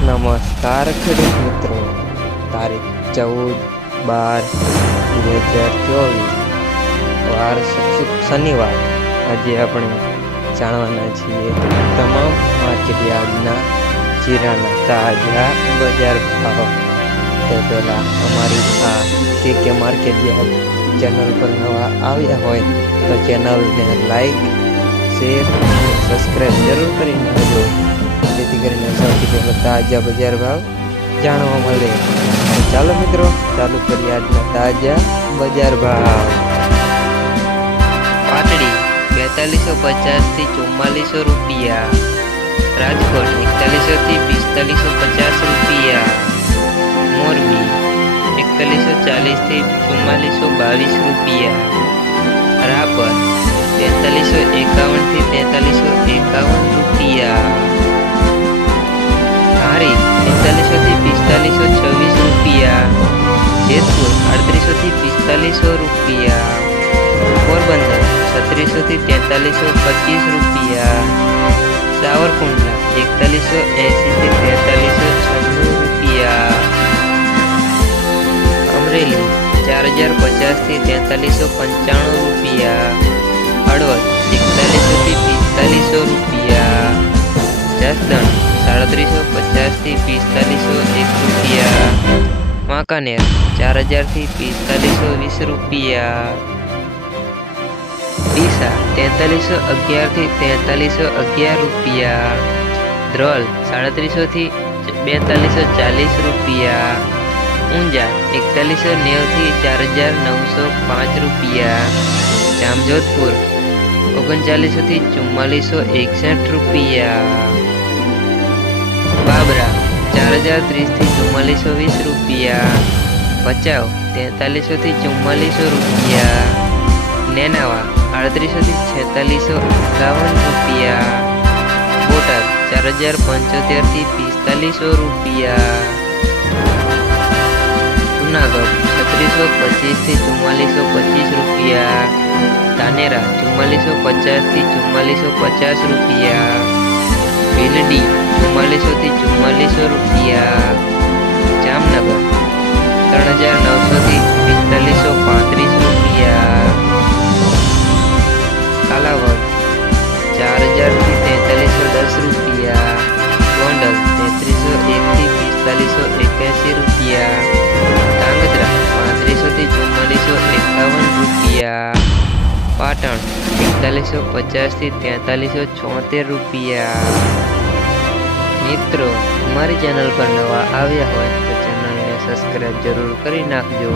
નમસ્કાર ખેડૂત મિત્રો. તારીખ ચૌદ બાર બે હજાર ચોવીસ. વાર શનિવાર. આજે આપણે જાણવાના છીએ તમામ માર્કેટ યાર્ડના જીરાના તાજા બજાર ભાવ. તે પહેલાં અમારી આ કે કે માર્કેટ યાર્ડ ચેનલ પર નવા આવ્યા હોય તો ચેનલને લાઈક, શેર સબસ્ક્રાઈબ જરૂર કરી નાખજો તાજા બજાર ભાવ જાણવા મળે. ચાલો મિત્રો, ચાલુ કરીએ આજના તાજા બજાર ભાવ. પાટડી બેતાલીસો પચાસથી ચુમ્માલીસો રૂપિયા. રાજકોટ એકતાલીસોથી પિસ્તાલીસો પચાસ રૂપિયા. મોરબી એકતાલીસો ચાલીસથી ચુમ્માલીસો બાવીસ રૂપિયા. રાપર તેતાલીસો એકાવનથી તેતાલીસો એકાવન રૂપિયા. આડત્રીસોથી રૂપિયા. પોરબંદર છત્રીસોથી તેતાલીસો પચીસ રૂપિયા. સાવરકુંડલા, એકતાલીસો એંસીથી તેતાલીસો છન્નું રૂપિયા. અમરેલી, ચાર હજાર પચાસથી તેતાલીસો પંચાણું રૂપિયા. હળવદ, એકતાલીસોથી પિસ્તાલીસો રૂપિયા. જસદણ, સાડત્રીસો પચાસથી પિસ્તાલીસો એક રૂપિયા. વાંકાનેર ચાર હજારથી પિસ્તાલીસો વીસ રૂપિયા. ડીસા, તેતાલીસો અગિયારથી તેતાલીસો અગિયાર રૂપિયા. ધ્રોલ સાડત્રીસોથી બેતાલીસો ચાલીસ રૂપિયા. ઊંઝા, એકતાલીસો નેવથી ચાર હજાર નવસો પાંચ રૂપિયા. જામજોધપુર, ઓગણચાલીસોથી ચુમ્માલીસો એકસઠ રૂપિયા. ચાર હજાર ત્રીસથી ચુમ્માલીસો વીસ રૂપિયા. ભચાઉ તેતાલીસોથી ચુમ્માલીસો રૂપિયા. નેનાવા અડત્રીસોથી છેતાલીસો એકાવન રૂપિયા. બોટાદ, ચાર હજાર પંચોતેરથી પિસ્તાલીસો રૂપિયા. જુનાગઢ, છત્રીસો પચીસથી ચુમ્માલીસો પચીસ રૂપિયા. ધાનેરા, ચુમ્માલીસો પચાસથી ચુમ્માલીસો પચાસ રૂપિયા. ભીલડી, ચુમ્માલીસોથી ચુમ્માલીસો રૂપિયા, જામનગર, ત્રણ હજાર નવસોથી પિસ્તાલીસો પાંત્રીસ રૂપિયા, કાલાવડ, ચાર હજારથી તેતાલીસો દસ રૂપિયા, ગોંડલ, તેત્રીસો એકથી પિસ્તાલીસો એક્યાસી રૂપિયા, ધાંગધ્રા, પાંત્રીસોથી ચુમ્માલીસો એકાવન રૂપિયા પાટણ એકતાલીસો પચાસથી તેતાલીસો છોતેર રૂપિયા. મિત્રો અમારી ચેનલ પર નવા આવ્યા હોય તો ચેનલને સબસ્ક્રાઈબ જરૂર કરી નાખજો.